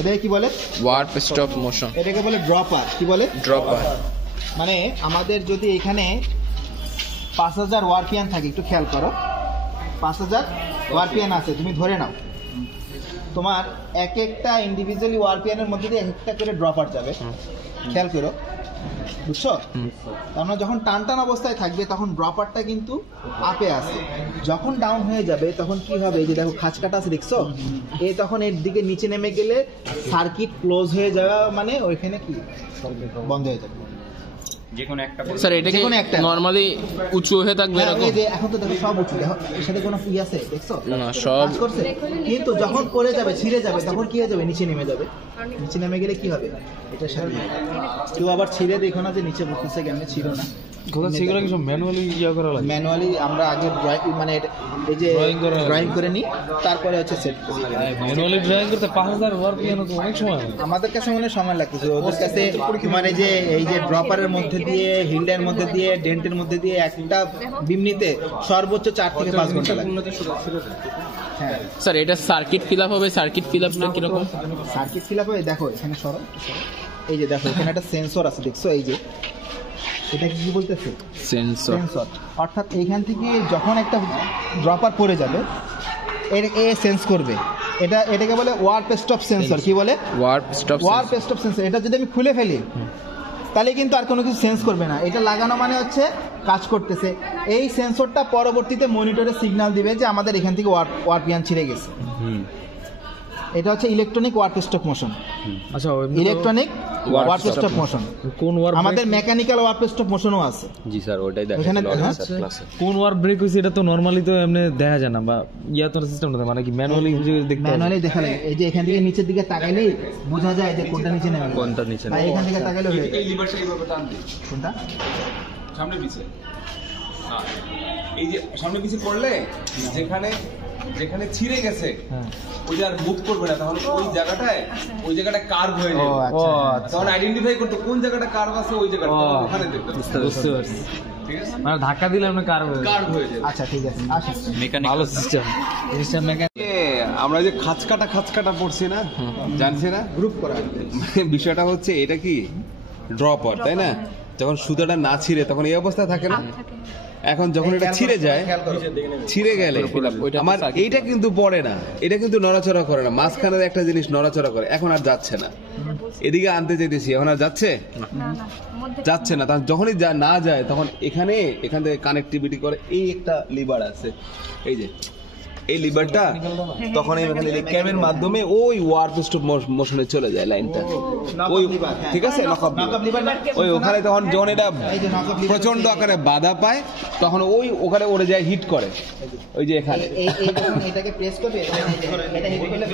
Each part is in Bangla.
এটাকে কি বলে? Warp stop motion. এটাকে বলে ড্রপার। কি বলে? ড্রপার। মানে আমাদের যদি এখানে 5000 ওয়ারপিয়ান থাকে, একটু খেয়াল করো, 5000 ওয়ারপিয়ান আছে, তুমি ধরে নাও তোমার এক একটা ইন্ডিভিজুয়ালি ওয়ারপিয়ানের মধ্যে দিয়ে একটা করে ড্রপার যাবে, খেয়াল করো, বুঝছো? তার মানে যখন টান টান অবস্থায় থাকবে তখন ড্রপারটা কিন্তু আপে আসে, যখন ডাউন হয়ে যাবে তখন কি হবে? এই যে দেখো খাঁজ কাটা আছে, দেখছো? এই তখন এর দিকে নিচে নেমে গেলে সার্কিট ক্লোজ হয়ে যাওয়া মানে ওইখানে কি বন্ধ হয়ে যাবে। যেকোনো একটা স্যার এটা কি নরমালি উঁচু হয়ে থাকবে এরকম? এই যে এখন তো দেখো সব উঁচু, দেখো এর সাথে কোনো ই আছে, দেখছো? না, সব কাজ করছে, কিন্তু যখন পড়ে যাবে, ছিঁড়ে যাবে, তখন কি হয়ে যাবে? নিচে নেমে যাবে। নিচে নেমে গেলে কি হবে? এটার সাথে কেউ আবার ছিঁড়ে দেখো না যে নিচে বসতেছে, কেমনে ছিল না। কোথা সেগুলো কি সব ম্যানুয়ালি ইয়া করা লাগে? ম্যানুয়ালি আমরা আগে মানে এই যে ড্রয়িং করে নিই, তারপরে হচ্ছে সেট করি। ম্যানুয়ালি ড্রয়িং করতে 5000 ওয়ারপিএম তো অনেক সময় লাগে। আমাদের কাছে মনে সময় লাগতেছে, ওদের কাছে মানে যে এই যে ড্রপারের মধ্যে দিয়ে, হিল্ডের মধ্যে দিয়ে, ডেন্টের মধ্যে দিয়ে একটা বিম নিতে সর্বোচ্চ 4 থেকে 5 ঘন্টা লাগে। হ্যাঁ স্যার এটা সার্কিট ফিল আপ হবে, সার্কিট ফিল আপটা কিরকম? সার্কিট ফিল আপ হবে, দেখো এখানে সরো, এই যে দেখো এখানে একটা সেন্সর আছে, দেখছো? এই যে এটা কি বলতেছে? সেন্সর। অর্থাৎ এইখান থেকে যখন একটা ড্রপার পড়ে যাবে এ সেন্স করবে। এটাকে বলে ওয়ার্প স্টপ সেন্সর। কি বলে? Warp stop sensor. এটা যদি আমি খুলে ফেলি তাহলে কিন্তু আর কোনো কিছু সেন্স করবে না। এটা লাগানো মানে হচ্ছে কাজ করতেছে। এই সেন্সরটা পরবর্তীতে মনিটরে সিগন্যাল দিবে যে আমাদের এখান থেকে ওয়ারপিয়ান ছিঁড়ে গেছে। এটা হচ্ছে ইলেকট্রনিক ওয়ার্প স্টপ মোশন। আচ্ছা, ইলেকট্রনিক ওয়ার্প স্টপ মোশন। কোন ওয়ার্প? আমাদের মেকানিক্যাল ওয়ার্প স্টপ মোশনও আছে। জি স্যার, ওটাই এখানে কোন ওয়ার্প ব্রেক হইছে এটা তো নরমালি তো এমনি দেখা যায় না, বা ইয়া তো সিস্টেম না, মানে কি ম্যানুয়ালি দেখতে হয়? ম্যানুয়ালি দেখা লাগে। এই যে এখান থেকে নিচের দিকে তাকাইলেই বোঝা যায় যে কোনটা নিচে নেমে গেছে, কোনটা নিচে আর এখান থেকে তাকাইলে হয়ে যায়। এই লিভারটা এইভাবে টান দিই, কোনটা সামনে পিছে। হ্যাঁ, এই যে সামনে পিছে করলে যেখানে ছিঁড়ে গেছে ওই যে আর মুভ করবে না, তাহলে ওই জায়গাটায় কার্ভ হয়ে যাবে। তখন আইডেন্টিফাই করতে কোন জায়গাটা কার্ভ আছে, ওই জায়গাটা ওখানে দেখতে বুঝতে পারছি। ঠিক আছে, মানে ধাক্কা দিলে আমরা কার্ভ হয়ে যাবে। আচ্ছা ঠিক আছে, আসেন। মেকানিক্যাল ভালো সিস্টেম। জিনিসটা মেকানিক্যাল। আমরা যে খাঁজ কাটা পড়ছি না, জানছি না গ্রুপ করা। বিষয়টা হচ্ছে এটা কি ড্রপার, তাই না? যখন সুতাটা না ছিঁড়ে তখন এই অবস্থায় থাকে না। এখন যখন এটা ছিঁড়ে যায়, ছিঁড়ে গেলে আমার এইটা কিন্তু পড়ে না, এটা কিন্তু নড়াচড়া করে না, মাঝখানের একটা জিনিস নড়াচড়া করে, এখন আর যাচ্ছে না। এদিকে আনতে চাইতেছি, এখন আর যাচ্ছে না। তখন যখনই না যায় তখন এখান থেকে কানেক্টিভিটি করে এই একটা লিভার আছে, এই যে এই লিভারটা, তখন এখানে ক্যামের মাধ্যমে ওই ওয়ার্প স্টপ মোশনে চলে যায় লাইনটা। ওই ঠিক আছে, ওই ওখানে তখন যখন এটা প্রচন্ড আকারে বাধা পায় তখন ওখানে ওড়ে যায়, হিট করে। ওই যে এখানে এটাকে প্রেস করবে, এটা হিট করলে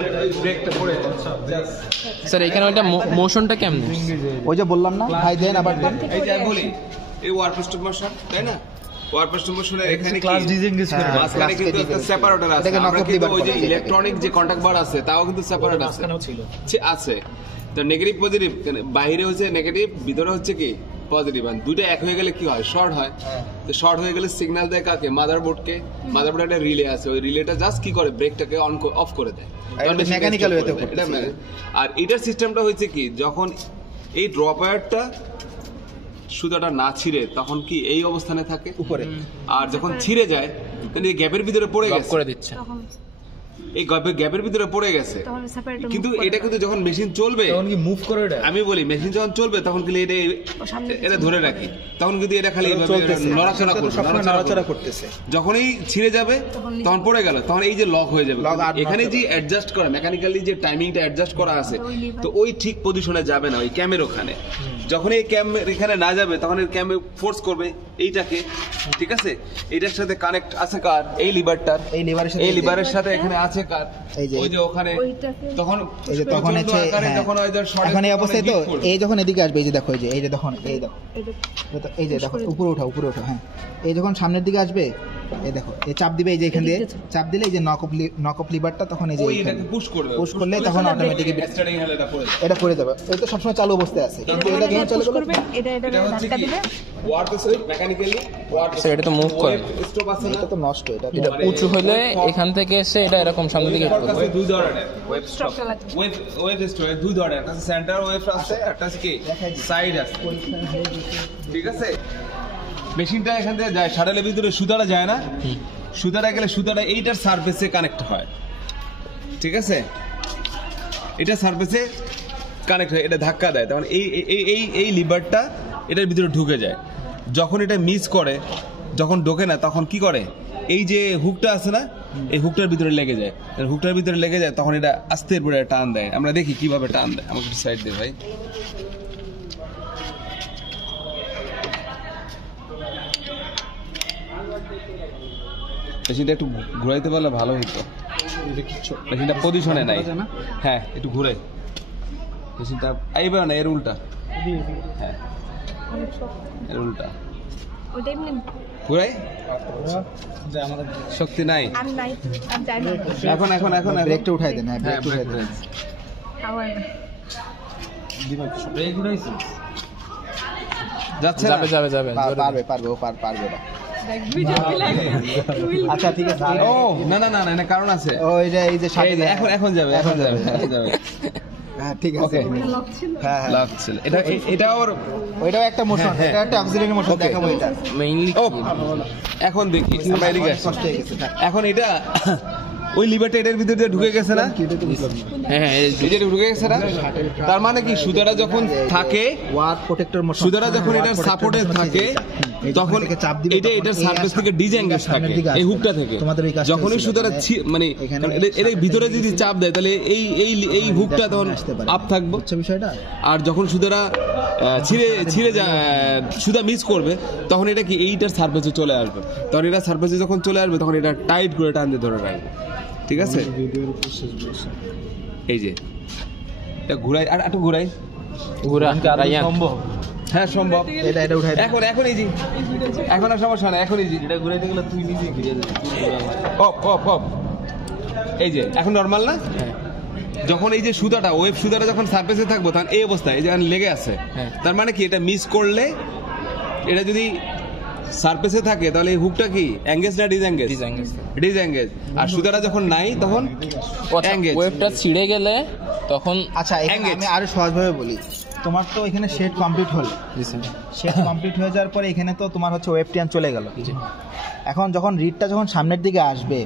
ব্রেকটা পড়ে যায়। স্যার এখানে ওইটা মোশনটা কেমন? ওই যে বললাম না ভাই, দেন আবার দেন। এই যে বলি এই ওয়ার্প স্টপ মোশন, তাই না? ওয়ার্প স্টপ মোশনের এখানে ক্লাস ডিসেঙ্গেজ করে মাঝখানে কিন্তু একটা সেপারেটর আছে। আমরা কিন্তু ওই যে ইলেকট্রনিক যে কন্টাক্ট বার আছে তাও কিন্তু সেপারেট আছে। তো নেগেটিভ পজিটিভ, বাইরে হচ্ছে নেগেটিভ, ভিতরে হচ্ছে কি পজিটিভ। আর দুটো এক হয়ে গেলে কি হয়? শর্ট হয়। তো শর্ট হয়ে গেলে সিগন্যাল দেয় কাকে? মাদারবোর্ডকে। মাদারবোর্ডে একটা রিলে আছে, ওই রিলেটা জাস্ট কি করে? ব্রেকটাকে অফ করে দেয়। মেকানিক্যাল ওয়েতে। আর এটার সিস্টেমটা হচ্ছে কি, যখন এই ড্রপারটা সুতাটা না ছিঁড়ে তখন কি এই অবস্থানে থাকে উপরে, আর যখন ছিঁড়ে যায় তখন এই গ্যাপের ভিতরে পড়ে গেছে, করে দিচ্ছে। এই গ্যাপের ভিতরে পড়ে গেছে। কিন্তু এটা কিন্তু যখন মেশিন চলবে তখন কি মুভ করে এটা? আমি বলি মেশিন যখন চলবে তখন কিন্তু এটা ধরে রাখি, তখন কিন্তু এটা খালি নড়াচড়া করতেছে। যখনই ছিঁড়ে যাবে তখন পড়ে গেল, তখন এই যে লক হয়ে যাবে। এখানে যে অ্যাডজাস্ট করা মেকানিক্যালি যে টাইমিংটা অ্যাডজাস্ট করা আছে, তো ওই ঠিক পজিশনে যাবে না ওই ক্যামের ওখানে। যখন এই ক্যাম এখানে না যাবে তখন এই ক্যামে ফোর্স করবে এইটাকে, ঠিক আছে? এটার সাথে কানেক্ট আছে কার? এই লিভারটার। এই লিভারের সাথে এখানে আছে কার? ওই যে ওখানে। তখন এই যে তখন আছে, এখন এই অবস্থায় তো এই যখন এদিকে আসবে, এই যে দেখো, এই যে দেখো, এই যে দেখো উপরে ওঠা, হ্যাঁ, এই যখন সামনের দিকে আসবে এই দেখো এই চাপ দিবে, এই যে এখান দিয়ে চাপ দিলে এই যে নক অফ লিভারটা তখন এই যে এটাকে পুশ করবে, পুশ করলে তখন অটোমেটিক্যালি স্টার্টিং হলে এটা পড়ে যাবে। এটা করে দেবে। এটা সবসময় চালু অবস্থায় আছে, কিন্তু এটা যখন চালু করবে এটা হচ্ছে ধাক্কা কি দিবে। Warp stop mechanically warp sir এটা তো মুভ করে, স্টপ আছে না, এটা তো নষ্ট। এটা এটা উঁচু হলে এখান থেকে এসে এটা এরকম সামনে দিকে ওয়ার্প আছে দুই ধরনের ওয়েব স্টপ, স্টপটা লাগবে। ওয়েব স্টপ দুই ধরনের, একটা সেন্টার ওয়েব আছে, একটা কি সাইড আছে, ঠিক আছে। মেশিনটা এখান থেকে যায় শাটালের ভিতরে, সুতাটা যায় না, সুতাটা গেলে সুতাটা এইটার সারফেসে কানেক্ট হয়, ঠিক আছে, এটা সারফেসে কানেক্ট হয়, এটা ধাক্কা দেয়, তখন এই এই এই এই লিভারটা এটার ভিতরে ঢুকে যায়। যখন এটা মিস করে, যখন ঢোকে না, তখন কি করে, এই যে হুকটা আছে না, এই হুকটার ভিতরে লেগে যায়, হুকটার ভিতরে লেগে যায়, তখন এটা আস্তে করে টান দেয়। আমরা দেখি কিভাবে টান দেয়, আমাকে একটু সাইড দে ভাই। মেশিনটা একটু ঘুরাইতে পারলে ভালো হতো, মেশিনটা পজিশনে নাই। হ্যাঁ একটু ঘুরে মেশিনটা, এইবার না এর উল্টা, হ্যাঁ এর উল্টা ওইটা এমনি ঘুরাই, শক্তি নাই আর নাই, আর যাই না। এখন এখন এখন ব্রেকটা উঠাই দেন। হ্যাঁ হ্যাঁ ব্রেকটা উঠাই দেন। আবার না। যাচ্ছে না? যাবে যাবে যাবে পারবে পারবে ও পারবে না। দেখ ভিডিও আচ্ছা ঠিক আছে। ও না না না না না, কারণ আছে। ও এই যে এই যে, এখন এখন যাবে, এখন যাবে, এখন যাবে। হ্যাঁ ঠিক আছে। Okay. হ্যাঁ হ্যাঁ লাগছে এটা, এটা ওর ওইটাও একটা মোশন, হ্যাঁ, এটা একটা অক্সিলারি মোশন। Okay. দেখাবো এটা। মেইনলি ও এখন দেখি আমরা এদিকে আসি। কষ্ট হয়ে গেছে। এখন এটা ওই লিভারটা এটার ভিতরে দিয়ে ঢুকে গেছে না, হ্যাঁ হ্যাঁ এই এই যে ঢুকে গেছে না, তার মানে কি সুতাটা যখন থাকে, ওয়ার প্রোটেক্টর মোশন, সুতাটা যখন এটার সাপোর্টে থাকে, তখন এটা এটার সারফেস থেকে ডিসএঙ্গেজ থাকে, এই হুকটা থেকে। যখনই সুতাটা মানে এর ভিতরে যদি চাপ দেয়, তাহলে এই এই এই হুকটা তখন আপ থাকবে বিষয়টা। আর যখন সুতাটা ছিঁড়ে ছিঁড়ে সুতা মিস করবে, তখন এটা কি এইটার সারফেসে চলে আসবে, তখন এটা সারফেসে যখন চলে আসবে, তখন এটা টাইট করে টান দিয়ে ধরে রাখবে, ঠিক আছে। এই যে এটা ঘুরাই, আর একটু ঘুরাই, ঘুরা রায়ান হ্যাঁ সম্ভব। এটা উঠাই দেন। এখন ইজি, এখন আর সমস্যা নাই, এখন ইজি। এটা ঘুরাইতে গেলে তুই নিজে ঘুরে যাবি। অফ অফ অফ, এই যে এখন নরমাল না। যখন এই যে সুতাটা, ওয়েব সুতাটা যখন সারফেসে থাকবো, তখন এই অবস্থায় এই যে লেগে আছে, তার মানে কি এটা মিস করলে, এটা যদি সারফেসে থাকে, তাহলে এই হুকটা কি এঙ্গেজ না ডিসএঙ্গেজ? ডিসএঙ্গেজ। আর সুতাটা যখন নাই, তখন এঙ্গেজ। ওয়েবটা ছিঁড়ে গেলে তখন আচ্ছা এখানে আমি আরো সহজভাবে বলি। তোমার তো এখানে শেড কমপ্লিট হলো, শেড কমপ্লিট হয়ে যাওয়ার পরে এখানে তো তোমার হচ্ছে ওয়েব টিয়ান চলে গেল। এখন যখন রিডটা যখন সামনের দিকে আসবে,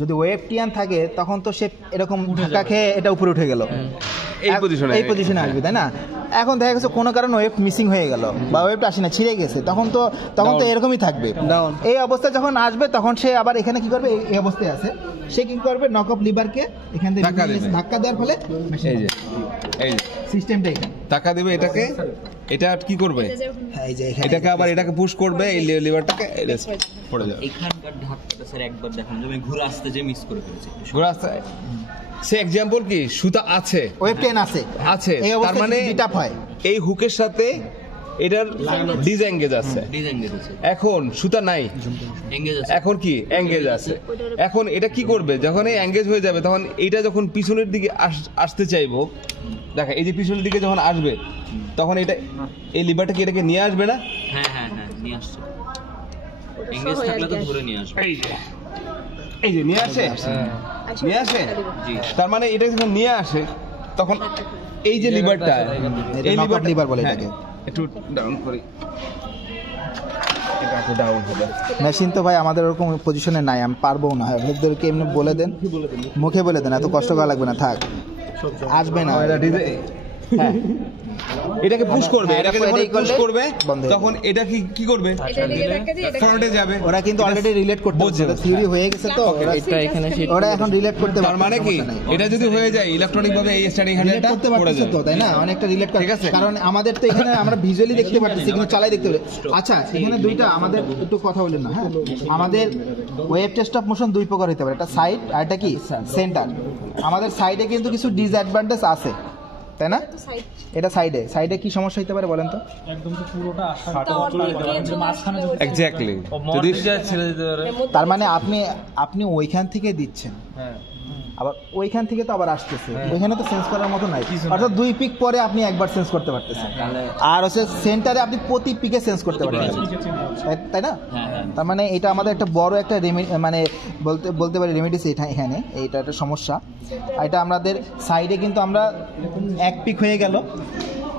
যদি ওয়েব টিয়ান থাকে, তখন তো সে এরকম ধাক্কা খেয়ে এটা উপরে উঠে গেল, এই পজিশনে আসবে, তাই না? এখন দেখা গেছে কোনো কারণে ওয়েব মিসিং হয়ে গেল বা ওয়েবটা আসে না, ছিঁড়ে গেছে, তখন তো এরকমই থাকবে। এই অবস্থা যখন আসবে, তখন সে আবার এখানে কি করবে, এই অবস্থায় আছে, সে কি করবে, নক অফ লিভারকে এখান থেকে ধাক্কা দেওয়ার ফলে এই যে এই যে সিস্টেমটা এখানে টাকা দেবে এটাকে, এটা কি করবে, এই যে এটাকে আবার এটাকে পুশ করবে, এই লিভারটাকে পড়ে যাবে। এখানকার ধাক্কাটা স্যার একবার দেখান, আমি ঘুরে আসতে যে মিস করে ফেলেছি। ঘোরা সে এক্সাম্পল কি সুতা আছে, ওয়েব টেন আছে, এই তার মানে বিটাপ হয়, এই হুকের সাথে এটার ডিসএঙ্গেজ আছে, ডিসএঙ্গেজ আছে, এখন সুতা নাই, এঙ্গেজ আছে, এখন কি এঙ্গেজ আছে। এখন এটা কি করবে, যখন এই এঙ্গেজ হয়ে যাবে, তখন এইটা যখন পিছনের দিকে আসতে চাইবো, দেখা এই যে পিছনের দিকে যখন আসবে, তখন এটা এই লিভারটা কি এটাকে নিয়ে আসবে না? হ্যাঁ হ্যাঁ হ্যাঁ নিয়ে আসছে, এঙ্গেজ থাকলে তো ধরে নিয়ে আসবে। এই যে নিয়ে আসে, নিয়ে আসে, তার মানে এটা যখন নিয়ে আসে, তখন এই যে লিভারটা, এই লিভার বলে এটাকে। একটু ডাউন করি, এটা একটু ডাউন হবে। মেশিন তো ভাই আমাদের ওরকম পজিশনে নাই, আমি পারবো না। ওদেরকে এমনি বলে দেন, মুখে বলে দেন, এত কষ্ট করা লাগবে না, থাক, আসবে না। হ্যাঁ এটাকে পুশ করবে, এটাকে যখন পুশ করবে, তখন এটা কি করবে, ফ্রন্টে যাবে। ওরা কিন্তু অলরেডি রিলেট করতে পারছে, থিওরি হয়ে গেছে তো, এটা এখানে ওরা এখন রিলেট করতে পারছে। তার মানে কি এটা যদি হয়ে যায় ইলেকট্রনিক ভাবে, এই স্টার্টিং হ্যান্ডেলটা করতে পড়ে পারছে যাবে তো, তাই না? অনেকটা রিলেট করে, কারণ আমাদের তো এখানে আমরা ভিজুয়ালি দেখতে পাচ্ছি, কিন্তু চালাই দেখতে পারি। আচ্ছা এখানে দুইটা, আমাদের একটু কথা বলেন না, হ্যাঁ? আমাদের ওয়েব টেস্ট অফ মোশন দুই প্রকার হতে পারে, একটা সাইড আর একটা কি সেন্টার। আমাদের সাইডে কিন্তু কিছু ডিসঅ্যাডভান্টেজ আছে, তাই না? এটা সাইডে কি সমস্যা হতে পারে বলেন তো? এক্স্যাক্টলি, যদি ছেড়ে দিতে পারে। তার মানে আপনি ওইখান থেকে দিচ্ছেন, আবার ওইখান থেকে তো আবার আসতেছে, ওইখানে তো চেঞ্জ করার মতো নাই, অর্থাৎ 2 পিক পরে আপনি একবার চেঞ্জ করতে পারতেছেন, আর হচ্ছে সেন্টারে আপনি প্রতি পিকে চেঞ্জ করতে পারতেছেন, তাই না? তার মানে এটা আমাদের একটা বড় একটা মানে বলতে পারি রেমেডিস এখানে, এইটা একটা সমস্যা। এটা আমাদের সাইডে কিন্তু আমরা 1 পিক হয়ে গেল,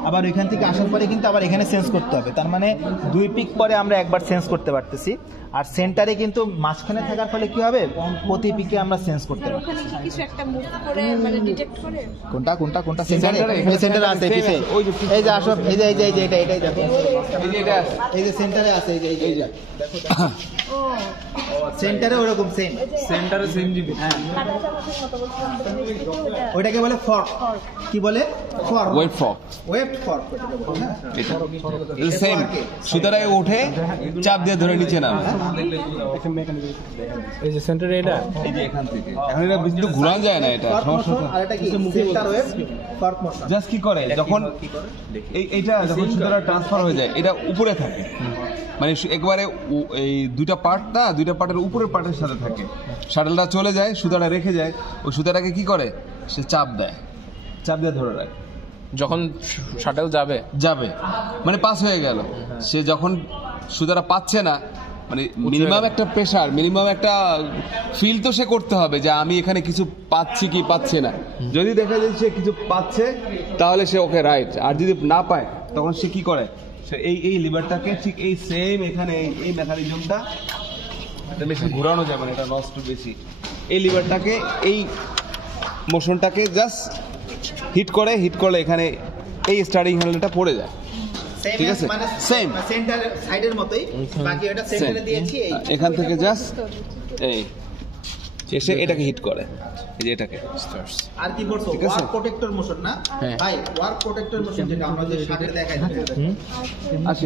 আবার ওইখান থেকে আসার পরে কিন্তু আবার এখানে চেঞ্জ করতে হবে, তার মানে 2 পিক পরে আমরা একবার চেঞ্জ করতে পারতেছি। আর সেন্টারে কিন্তু মাঝখানে থাকার ফলে কি হবে, প্রতি পিকে আমরা চেঞ্জ করতে পারবো। ওখানে কিছু একটা মুভ করে মানে ডিটেক্ট করে কোনটা সেন্টারে আছে পিছে, এই যে আসো, এই যে এটাই দেখো, এই যে সেন্টারে আছে, এই যে দেখো ও সেন্টারে ওরকম সেন্টারে সেম জিবি। হ্যাঁ, কাটাটা আমাদের মতো বলতে ওইটাকে বলে ফর্ক। কি বলে? ফর্ক, ওয়েট ফর্ক, সেম সুতরাং উঠে চাপ দিয়ে ধরে নিচে নামে। এই যে সেন্টারে এটা, এই যে এখান থেকে এখন এটা কিন্তু ঘোরানো যায় না, এটা সমস্যা। আর এটা কি centre wave fork motion. Just কি করে, যখন এইটা যখন সুতরাং ট্রান্সফার হয়ে যায়, এটা উপরে থাকে, মানে একবারে এই দুইটা পার্টের উপরের পার্টের সাথে থাকে। শাটলটা চলে যায়, সুতাটা রেখে যায়, ওই সুতাটাকে কি করে, সে চাপ দিয়ে ধরে রাখে। যখন শাটল যাবে মানে পাস হয়ে গেল, সে যখন সুতাটা পাচ্ছে না, মানে মিনিমাম একটা প্রেসার, মিনিমাম একটা ফিল তো সে করতে হবে যে আমি এখানে কিছু পাচ্ছি কি পাচ্ছি না। যদি দেখা যায় সে কিছু পাচ্ছে তাহলে সে ওকে রাইট, আর যদি না পায় তখন সে কি করে, সে এই লিভারটাকে ঠিক এই সেম এখানে এই মেকানিজমটা, এটা বেশি ঘোরানো যাবে না, এটা নষ্ট বেশি, এই লিভারটাকে এই মোশনটাকে জাস্ট হিট করলে এখানে এই স্টার্টিং হ্যান্ডেলটা পড়ে যায়। ঠিক আছে, সেম সেন্টার সাইডের মতোই, বাকি এটা সেন্টারে দিয়েছি, এখান থেকে জাস্ট এই এসে এটাকে হিট করে, এই যে এটাকে। আর কি বলছো, ওয়ার্ক প্রোটেক্টর মোশন না ভাই? ওয়ার্ক প্রোটেক্টর মোশন যেটা আমরা যে শাটলে দেখাই, আসি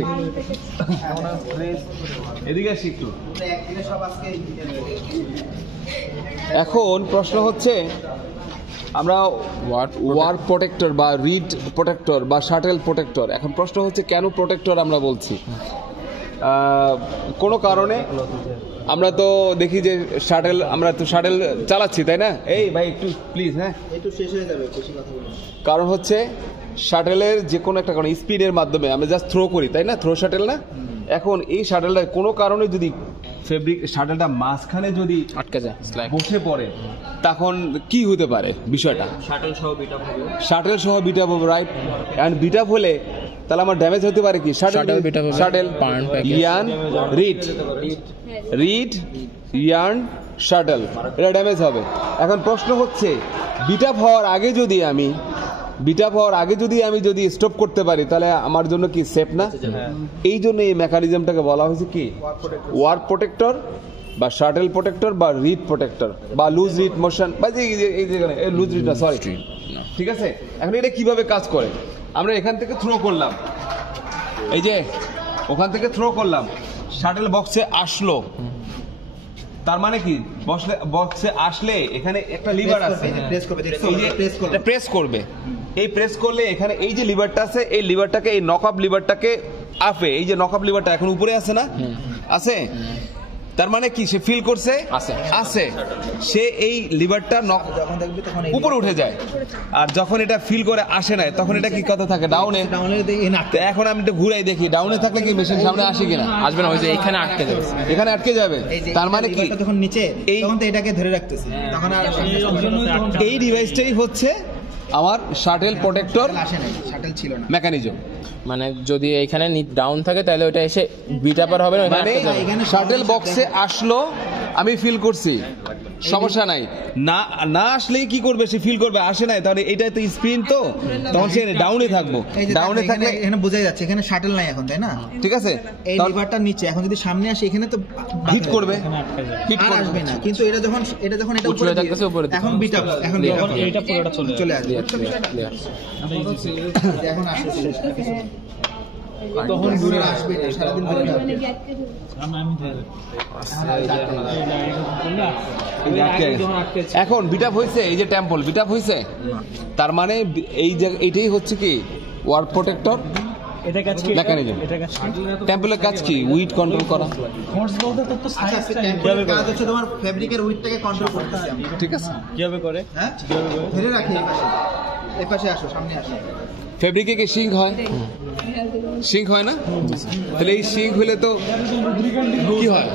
এদিকে আসি একটু। একদিনে সব আজকে এখন প্রশ্ন হচ্ছে, আমরা ওয়ার্ক প্রোটেক্টর বা রিড প্রোটেক্টর বা শাটেল প্রোটেক্টর, এখন প্রশ্ন হচ্ছে কেন প্রোটেক্টর আমরা বলছি? কোনো কারণে আমরা তো দেখি যে আমরা তো শাটেল চালাচ্ছি, তাই না? এই ভাই একটু প্লিজ, হ্যাঁ একটু শেষ হয়ে যাবে, বেশি কথা বলুন। কারণ হচ্ছে শাটেলের যে কোনো একটা কারণ স্পিডের মাধ্যমে আমরা জাস্ট থ্রো করি, তাই না? থ্রো শাটেল না? এখন এই শাটেলটা কোনো কারণে যদি শাটেলটা মাঝখানে যদি আটকে যায়, বসে পড়ে, তখন কি হতে পারে বিষয়টা? শাটল সহ বিট আপ হবে, রাইট? এন্ড বিট আপ হলে তাহলে আমার ড্যামেজ হতে পারে কি? Shuttle yarn read yarn shuttle, এটা ড্যামেজ হবে। এখন প্রশ্ন হচ্ছে, বিট আপ হওয়ার আগে যদি আমি যদি স্টপ করতে পারি, তাহলে আমার জন্য কি সেফ না? এই জন্য এই মেকানিজমটাকে বলা হয়েছে কি ওয়ার্ক প্রোটেক্টর বা শাটল প্রোটেক্টর বা রিড প্রোটেক্টর বা লুজ রিড মোশন, বা এই লুজ রিড না, সরি, ঠিক আছে? এখন এটা কিভাবে কাজ করে? আমরা এখান থেকে থ্রো করলাম, এই যে ওখান থেকে থ্রো করলাম, শাটল বক্সে আসলো, তার মানে কি বক্সে আসলে এখানে একটা লিভার আছে, প্রেস করবে, এই প্রেস করলে এখানে এই যে লিভারটা আছে, এই লিভারটাকে, এই নক আপ লিভারটাকে আপে, এই যে নক আপ লিভারটা এখন উপরে আছে না, আছে, তার মানে কি সে ফিল করছে আছে, সে এই লিভারটা উপরে উঠে যায়, আর যখন এটা ফিল করে আসে না, তখন এটা কি কথা থাকে ডাউনে। এখন আমি একটু ঘুরাই দেখি, ডাউনে থাকলে কি মেশিন সামনে আসে কিনা? আসবে না, ওই যে এখানে আটকে যাবে। তার মানে কি যখন নিচে, তখন তো এটাকে ধরে রাখতেছে, তখন আর এই ডিভাইসটাই হচ্ছে আমার শাটেল প্রোটেক্টর মেকানিজম। মানে যদি এখানে ডাউন থাকে তাহলে ওটা এসে বিট আপ হবে না, মানে শাটেল বক্সে আসলো, আমি ফিল করছি, সমস্যা নাই, না আসলেই কি করবে, সে ফিল করবে, আসে নাই, তাহলে এটা তো স্পিন, তো তখন সে ডাউনে থাকবো, ডাউনে থাকলে এখানে বোঝা যাচ্ছে এখানে শাটল নাই এখন, তাই না? ঠিক আছে, এই লিভারটা নিচে, এখন যদি সামনে আসে এখানে তো হিট করবে, আসবে না, কিন্তু এটা যখন এটা উপরে থাকতেছে, এখন বিট আপ, এখন এটা পুরোটা চলে আসবে। এখন আসছে তখন ঘুরে আসবে এটা সারাদিন ধরে মানে কি আটকে দেবে? এখন বিটাপ হয়েছে, এই যে টেম্পল বিটাপ হয়েছে, তার মানে এই এইটাই হচ্ছে কি ওয়ার প্রোটেক্টর এটা কাজ কি? মেকানিজম। এটা কাজ কি? টেম্পলের কাজ কি? উইড কন্ট্রোল করা, ফোর্স বলতে তো আচ্ছা টেম্পলের কাজ হচ্ছে তোমার ফেব্রিকের উইডটাকে কন্ট্রোল করতেছি আমি। ঠিক আছে? কিভাবে করে? হ্যাঁ ধরে রাখি এই পাশে আসো, সামনে আসো। ফেব্রিকে কি সিঙ্ক হয়? সিঙ্ক হয় না? তাহলে এই সিঙ্ক হলে তো কি হয়?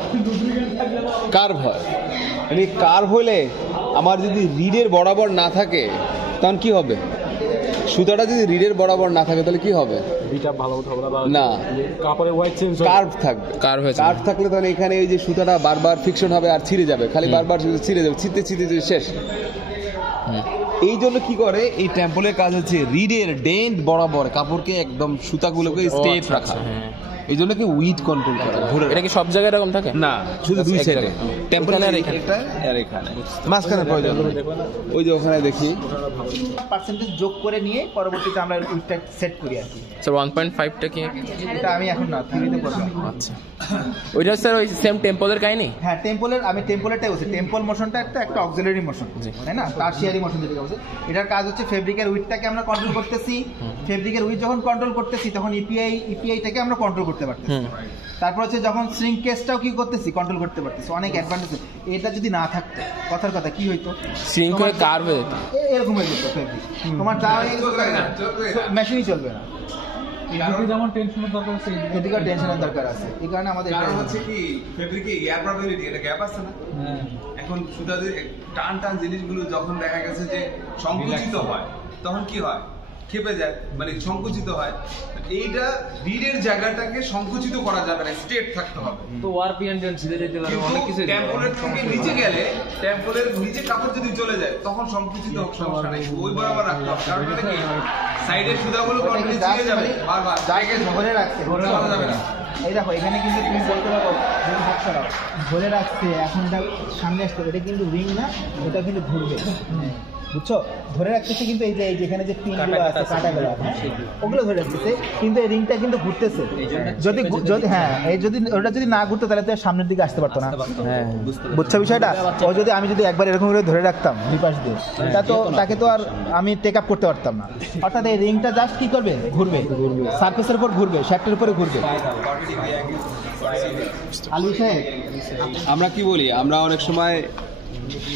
কার্ভ হয়। মানে কার্ভ হলে আমার যদি রিডের বরাবর না থাকে তখন কি হবে? সুতাটা যদি রিডের বরাবর না থাকে তাহলে কি হবে? এটা ভালো কথা বলা না, কাপড়ের হোয়াইট চেঞ্জ কার্ভ থাকবে। কার্ভ হয়েছে। কার্ভ থাকলে তাহলে এখানে এই যে সুতাটা বারবার ফিকশন হবে আর ছিঁড়ে যাবে, খালি বারবার ছিঁড়ে যাবে, ছিঁড়তে শেষ। এই জন্য কি করে এই টেম্পলের কাজ হচ্ছে রিডের ডেন্ট বরাবর কাপড়কে একদম সুতাগুলোকে স্ট্রেট রাখা। এই জন্য কি উইড কন্ট্রোল করে ঘুরে। এটা কি সব জায়গায় এরকম থাকে? না, শুধু দুই এক সাইডে, জায়গায়। টেম্পলের এখানে আর এখানে। এটা আর এখানে মাঝখানে প্রয়োজন নেই। ওই যে ওখানে দেখি পার্সেন্টেজ যোগ করে নিয়ে পরবর্তীতে আমরা উইডটা সেট করি আর কি। স্যার 1.5টা কি? এটা আমি এখন না থিওরিতে পড়লাম। আচ্ছা, ওইটা স্যার ওই সেম টেম্পোদের কাহিনী? হ্যাঁ আমি টেম্পলেরটাই বলছি। টেম্পল মোশনটা একটা অক্সিলারি মোশন, তাই না? টারশিয়ারি মোশন যেটাকে বলছে, এটার কাজ হচ্ছে ফেব্রিকের উইডটাকে আমরা কন্ট্রোল করতেছি। ফেব্রিকের উইড যখন কন্ট্রোল করতেছি তখন ইপিআইটাকে আমরা কন্ট্রোল করতে পারতেছি। তারপর হচ্ছে যখন শ্রিঙ্কেজটাও কি করতেছি, কন্ট্রোল করতে পারতেছি। অনেক অ্যাডভান্টেজ। এটা যদি না থাকতো, কথার কথা কি হইতো? শ্রিঙ্ক হয়ে কার্ভ হয়ে যেত। এরকম হয়ে যেত ফেব্রিক। তোমার যা হয়ে গেছে মেশিনই চলবে না। যেমন টেনশনের দরকার আছে, এদিকে টেনশনের দরকার আছে। এই কারণে আমাদের কারণ হচ্ছে কি ফেব্রিকে এয়ার প্রবাবিলিটি, এটা গ্যাপ আছে না? এখন সুতা টান জিনিসগুলো যখন দেখা গেছে যে সংকুচিত হয় তখন কি হয়? খেপে যায়, মানে সংকুচিত হয়। এইটা রিডের জায়গাটাকে সংকুচিত করা যাবে না, স্ট্রেট থাকতে হবে। তো ওয়ারপিএন টেন ছিঁড়ে যেতে পারে, অনেক কিছু। টেম্পলের থেকে নিচে গেলে, টেম্পলের নিচে কাপড় যদি চলে যায় তখন সংকুচিত হোক, সমস্যা নেই, ওই বরাবর রাখতে হবে। কারণ এটা কি সাইডের সুতাগুলো কন্টিনিউ ছিঁড়ে যাবে বারবার, জায়গায় ধরে রাখছে, ধরে রাখা যাবে না। এই দেখো এখানে কিন্তু তুমি বলতে পারো যদি হাত সরাও, ধরে রাখছে। এখন এটা সামনে আসতে, এটা কিন্তু রিং না, এটা কিন্তু ঘুরবে, বুঝছো? ধরে রাখতেছে কিন্তু এই যে এখানে যে পিনগুলো আছে, কাঁটাগুলো আছে, ওগুলো ধরে রাখতেছে, কিন্তু এই রিংটা কিন্তু ঘুরতেছে। যদি হ্যাঁ, এই যদি ওটা যদি না ঘুরতো তাহলে তো সামনের দিকে আসতে পারতো না। হ্যাঁ, বুঝছো বিষয়টা? ও যদি আমি যদি একবার এরকম করে ধরে রাখতাম দুই পাশ দিয়ে, তাকে তো আর আমি টেক আপ করতে পারতাম না। অর্থাৎ এই রিংটা জাস্ট কি করবে? ঘুরবে, সারফেসের উপর ঘুরবে, শ্যাফটের উপরে ঘুরবে। আলী সাহেব, আমরা কি বলি, আমরা অনেক সময়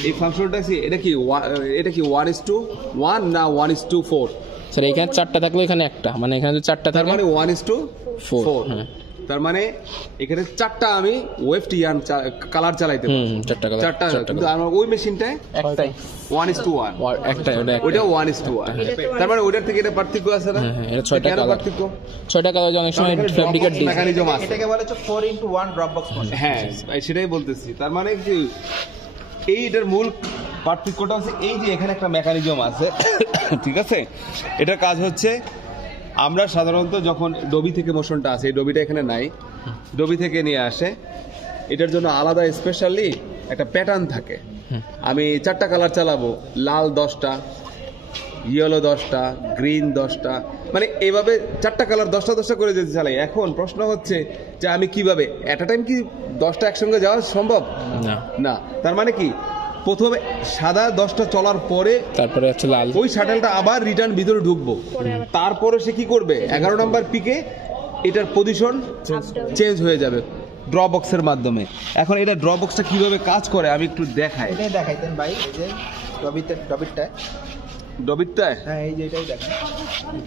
এই ফাংশনটা এটা কি 1:1 না 1:4? স্যার এখানে 4টা থাকলে এখানে একটা, মানে এখানে যদি 4টা তার থাকে মানে 1:4। তার মানে এখানে 4টা আমি ওয়েফট ইয়ার্ন কালার চালাইতে পারি। 4টা কালার, 4টা, কিন্তু আমার ওই মেশিনটায় একটাই 1:1। একটা, ওইটা 1:1। তার মানে ওইটার থেকে এটা পার্থক্য আছে না? এটা 6টা কেন কালার। পার্থক্য? 6টা কালার অনেক সময় ফেব্রিকের ডিজাইন। মেকানিজম আছে। এটাকে বলে হচ্ছে 4x1 ড্রপ বক্স মোশন। হ্যাঁ, সেটাই বলতেছি। তার মানে কি এইটার মূল পার্থক্যটা হচ্ছে এই যে এখানে একটা মেকানিজম আছে, ঠিক আছে? এটার কাজ হচ্ছে আমরা সাধারণত যখন ডবি থেকে মোশনটা আছে, এই ডবিটা এখানে নাই, ডবি থেকে নিয়ে আসে, এটার জন্য আলাদা স্পেশালি একটা প্যাটার্ন থাকে। আমি 4টা কালার চালাবো, লাল 10টা, ইয়েলো 10টা, গ্রিন 10টা, মানে এইভাবে 4টা কালার 10টা করে যদি চালাই। এখন প্রশ্ন হচ্ছে যে আমি কিভাবে এট আ টাইম কি 10টা একসঙ্গে যাওয়া সম্ভব? না। তার মানে কি প্রথমে সাদা 10টা চলার পরে তারপরে হচ্ছে লাল, ওই শাটেলটা আবার রিটার্ন ভিতরে ঢুকবো, তারপরে সে কি করবে 11 নম্বর পিকে এটার পজিশন চেঞ্জ হয়ে যাবে ড্র বক্সের মাধ্যমে। এখন এটা ড্র বক্সটা কিভাবে কাজ করে আমি একটু দেখাই। এটাই দেখাইতেন ভাই, এই যে ডবিটায়। হ্যাঁ, এই যে এটাই দেখেন,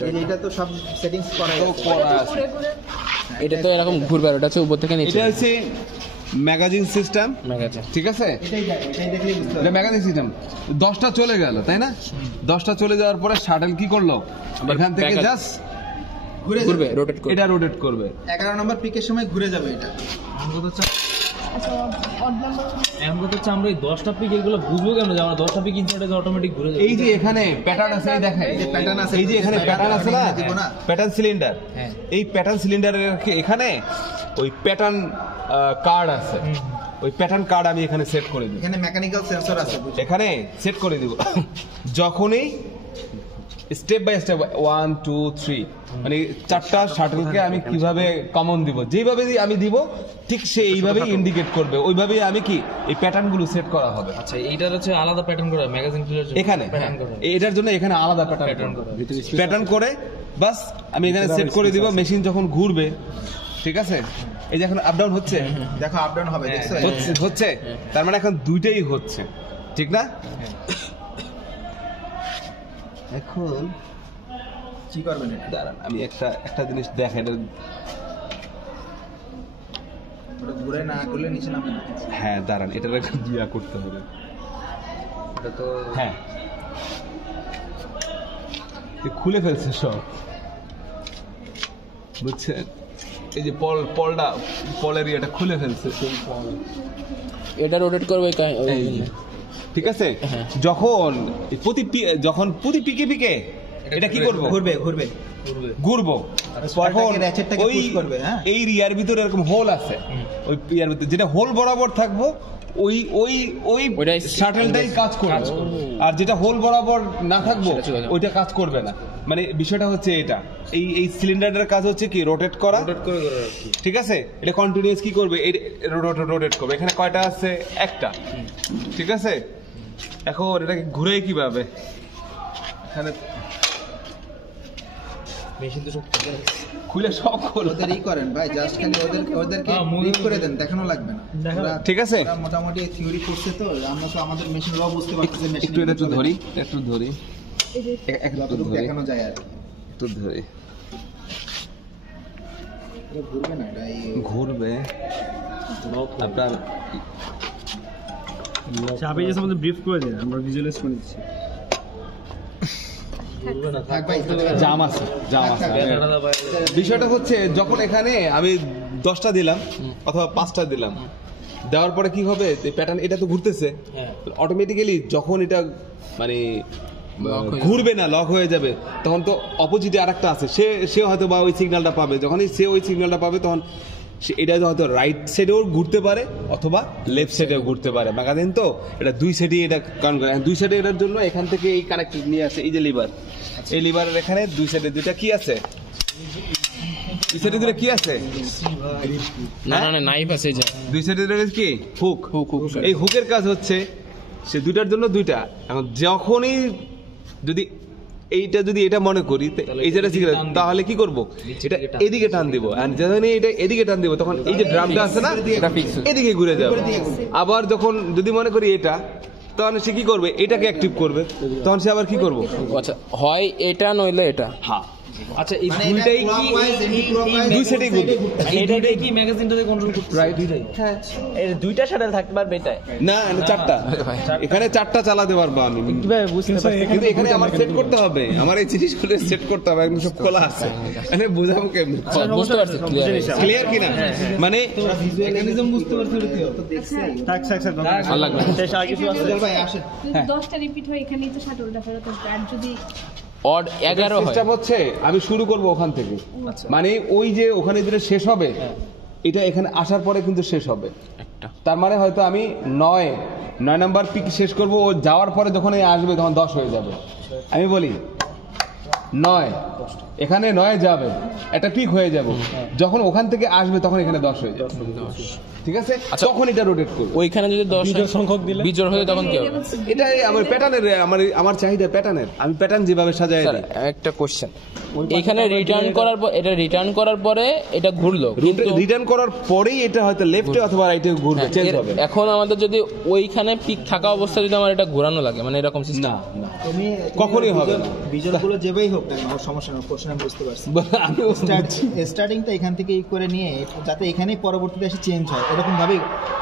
এই যে এটা তো সব সেটিংস করা আছে। এটা তো এরকম ঘুরবে, আর ওটা হচ্ছে উপর থেকে নিচে। এটা হচ্ছে ম্যাগাজিন সিস্টেম, ঠিক আছে? এটাই দেখলেই বুঝতে এটা ম্যাগাজিন সিস্টেম। 10টা চলে গেল, তাই না? 10টা চলে যাওয়ার পরে শাটল কি করলো, এখান থেকে জাস্ট ঘুরবে, রোটেট করবে, এটা রোটেট করবে। 11 নম্বর পিকের সময় ঘুরে যাবে এটা। আচ্ছা, অড নাম্বার এখন কথা হচ্ছে আমরা এই 10টা পিক এগুলো বুঝবো কেন যে আমরা 10টা পিক ইনসার্টে অটোমেটিক ঘুরে যাবে? এই যে এখানে প্যাটার্ন আছে, এই দেখেন, এই যে প্যাটার্ন আছে, এই যে এখানে প্যাটার্ন আছে না, দিব না? Pattern cylinder. এই প্যাটার্ন সিলিন্ডারের এখানে ওই প্যাটার্ন কার্ড আছে, ওই প্যাটার্ন কার্ড আমি এখানে সেট করে দিব। এখানে মেকানিক্যাল সেন্সর আছে, এখানে সেট করে দিব। যখনই স্টেপ বাই স্টেপ 1 2 3 মানে চারটা শাটলকে আমি কিভাবে কমন দিব, যেভাবে আমি দিব ঠিক সে এইভাবেই ইন্ডিকেট করবে, ওইভাবেই আমি কি এই প্যাটার্নগুলো সেট করা হবে। আচ্ছা এইটার হচ্ছে আলাদা প্যাটার্ন করা ম্যাগাজিন খুলার জন্য এখানে প্যাটার্ন করা এটার জন্য এখানে আলাদা প্যাটার্ন প্যাটার্ন করে বাস আমি এখানে সেট করে দিব। মেশিন যখন ঘুরবে, ঠিক আছে, এই যে এখন আপ ডাউন হচ্ছে, দেখো আপ ডাউন হবে, দেখছো? হচ্ছে তার মানে এখন দুইটাই হচ্ছে, ঠিক না? এখন কি করবেন এটা? দাঁড়ান আমি একটা জিনিস দেখ, এটা ওটা ঘুরে না করলে নিচে নামবে না। হ্যাঁ দাঁড়ান, এটার একটা ইয়া করতে হবে। এটা তো হ্যাঁ এ খুলে ফেলছে সব, বুঝছেন? এই যে পলের ইয়েটা খুলে ফেলছে। এটা রোটেট করবে এই যে, ঠিক আছে, যখন প্রতি পিকে পিকে এটা কি করবো? ঘুরবো। এখন র্যাচেটটাকে পুশ করবে, হ্যাঁ? এই রিয়ার ভিতরে এরকম হোল আছে, ওই রিয়ার ভিতরে যেটা হোল বরাবর থাকবো ওই ওইটাই শাটলটাই কাজ করবে, আর যেটা হোল বরাবর না থাকবো ওইটা কাজ করবে না। মানে বিষয়টা হচ্ছে এটা, এই সিলিন্ডারটার কাজ হচ্ছে কি রোটেট করা, ঠিক আছে? এটা কন্টিনিউয়াস কি করবে, এই রোটেট করবে। এখানে কয়টা আছে? একটা, ঠিক আছে? এখন এটাকে ঘুরে কিভাবে, এখানে মেশিন তো সব খুলে সব ওদের ই করেন ভাই, জাস্ট খালি ওদেরকে ব্রিফ করে দেন, দেখানো লাগবে না। ওরা- ঠিক আছে? ওরা মোটামুটি থিওরি করছে, তো আমরা তো আমাদের মেশিন র বুঝতে পারছি, মেশিন একটু এটা একটু ধরি, একটু ধরি, যতটুকু দেখানো যায় আর কি। একটু ধরি, এটা ঘুরবে না, এটা ঘুরবে আপনার। আপনি যে আমাদের ব্রিফ করে দেন, আমরা ভিজুয়ালাইজ করে দিচ্ছি। থাক ভাই, জাম আছে। বিষয়টা হচ্ছে যখন এখানে আমি 10টা দিলাম অথবা 5টা দিলাম, দেওয়ার পরে কি হবে, প্যাটার্ন এটা তো ঘুরতেছে অটোমেটিক্যালি। যখন এটা মানে ঘুরবে না, লক হয়ে যাবে, তখন তো অপোজিটে আরেকটা আছে, সে হয়তো বা ওই সিগন্যালটা পাবে। যখনই সে ওই সিগন্যালটা পাবে তখন এটা হয়তো রাইট সাইডেও ঘুরতে পারে অথবা লেফট সাইডেও ঘুরতে পারে। ম্যাগাজিন তো এটা দুই সাইডে এটা কাউন্ট করে। দুই সাইডে এটার জন্য এখান থেকে এই কানেক্টেড নিয়ে আসে, এই যে লিভার, এই লিভারের এখানে দুই সাইডে দুইটা কি আছে, দুই সাইডে দুটো কি আছে, না নাইফ আছে, যে দুই সাইডে দুটো কি হুক। এই হুকের কাজ হচ্ছে সে দুইটার জন্য দুইটা। এখন যখনই যদি এটা মনে করি এই যেটা শিখে, তাহলে কি করব, এটা এদিকে টান দিব, আর যখন এটা এদিকে টান দিব তখন এই যে ড্রামটা আছে না, এটা ফিক্স এদিকে ঘুরে যাবে। আবার যখন যদি মনে করি এটা, তখন সে কি করবে, এটাকে অ্যাক্টিভ করবে, তখন সে আবার কি করবো, আচ্ছা হয় এটা নইলে এটা। হ্যাঁ আচ্ছা এই মানে দুইটাই এটা কি clockwise, anti-clockwise, দুই সাইডেই ঘুরবে। এইটাই কি ম্যাগাজিনটাকে কন্ট্রোল করতে রাইট, হ্যাঁ এর দুইটা শাটার থাকতে পারবে এটাই না চারটা, এখানে চারটা চালাতে পারবো আমি, কিভাবে বুঝতে পারছি কিন্তু এখানে আমার সেট করতে হবে, আমার এই জিনিসগুলো সেট করতে হবে, একদম সব খোলা আছে, এখানে বুঝাবো কেমন, বুঝতে পারছি ক্লিয়ার কিনা? মানে মেকানিজম বুঝতে পারছি, তো দেখছি। ভালো লাগবে। চল ভাই আসেন। 10টা রিপিট হয়, এখানেই তো শাটলটা ফেরত আসবে। আর যদি অড 11 হয়, সিস্টেম হচ্ছে আমি শুরু করব ওখান থেকে, মানে ওই যে ওখানে যেটা শেষ হবে এটা এখানে আসার পরে কিন্তু শেষ হবে একটা। তার মানে হয়তো আমি 9 নাম্বার পিক শেষ করব, ও যাওয়ার পরে যখন এই আসবে তখন 10 হয়ে যাবে। আমি বলি 9, এখানে 9 যাবে, একটা পিক হয়ে যাবে, যখন ওখান থেকে আসবে তখন এখানে 10 হয়ে যাবে, ঠিক আছে? তখন এটা রোটেট করব। ওইখানে যদি 10 সংখ্যক দিলে বিজোড় হয়ে তখন কি হবে? এটাই আমার প্যাটার্নের, আমার চাহিদা প্যাটার্নের, আমি প্যাটার্ন যেভাবে সাজাই স্যার একটা কোশ্চেন, এখানে রিটার্ন করার পর এটা রিটার্ন করার পরে এটা ঘুরলো, কিন্তু রিটার্ন করার পরেই এটা হয়তো লেফটে অথবা রাইটে ঘুরবে, চেঞ্জ হবে। এখন আমাদের যদি ওইখানে পিক থাকা অবস্থা যদি আমার এটা ঘোরানো লাগে, মানে এরকম সিস্টেম না তুমি কখনোই হবে না। বিজয়গুলো যেভাবেই হোক না, আমার সমস্যা না, কোশ্চেন আমি বুঝতে পারছি। আমি স্টার্টিংটা এখান থেকে ই করে নিয়ে যাতে এখানেই পরবর্তীতে এসে চেঞ্জ হয়, এরকম ভাবেই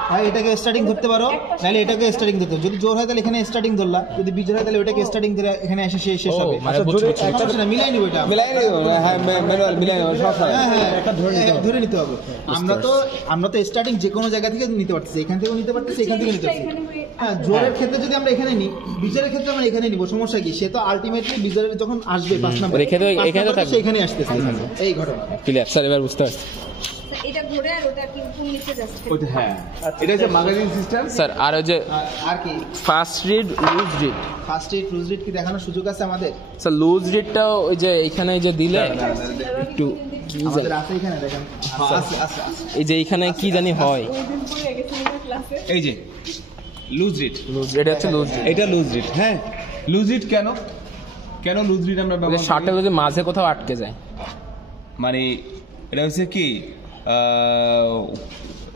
ভাই এটাকে স্টার্টিং ধরতে পারো, নাহলে এটাকে স্টার্টিং ধরতে পারো। যদি জোর হয় তাহলে এখানে স্টার্টিং ধরলা, যদি বিজোর হয় তাহলে ওটাকে স্টার্টিং ধরে এখানে এসে শেষ হবে। সমস্যা না, মিলাই নিব এটা, মিলাই নিব, হ্যাঁ ম্যানুয়াল মিলাই নিব, সমস্যা নাই। হ্যাঁ ধরে নিতে হবে। আমরা তো স্টার্টিং যে কোনো জায়গা থেকে নিতে পারতেছি, এখান থেকেও নিতে পারতেছি, এখান থেকে নিতে পারতেছি। হ্যাঁ জোরের ক্ষেত্রে যদি আমরা এখানে নিই, বিজয়ের ক্ষেত্রে আমরা এখানে নিব, সমস্যা কি? সে তো আলটিমেটলি বিজয়ের যখন আসবে 5 নাম্বার, এখানে থাকবে, সেখানে আসতেছে এই ঘটনা। ক্লিয়ার স্যার, এবার বুঝতে পারছি। এটা ঘুরে আর ওটা কি কোন নিচে যাচ্ছে? ওইটা হ্যাঁ, এটা হচ্ছে ম্যাগাজিন সিস্টেম। স্যার আর ওই যে আর কি first read loose read, first read loose read কি দেখানোর সুযোগ আছে আমাদের? স্যার লুজ রিডটাও ওই যে এইখানে যে দিলে একটু কি আমাদের জানি, আছে এখানে দেখেন, আছে আছে আছে। এই যে এইখানে কি জানি হয়, ওই দিন পরে গেছে ক্লাসে। এই যে লুজ রিড, লুজ এটা হচ্ছে লুজ রিড। এটা লুজ রিড। হ্যাঁ, লুজ রিড কেন লুজ রিড আমরা ব্যবহার করি? শার্টটা যদি মাঝে কোথাও আটকে যায়, মানে এটা হচ্ছে কি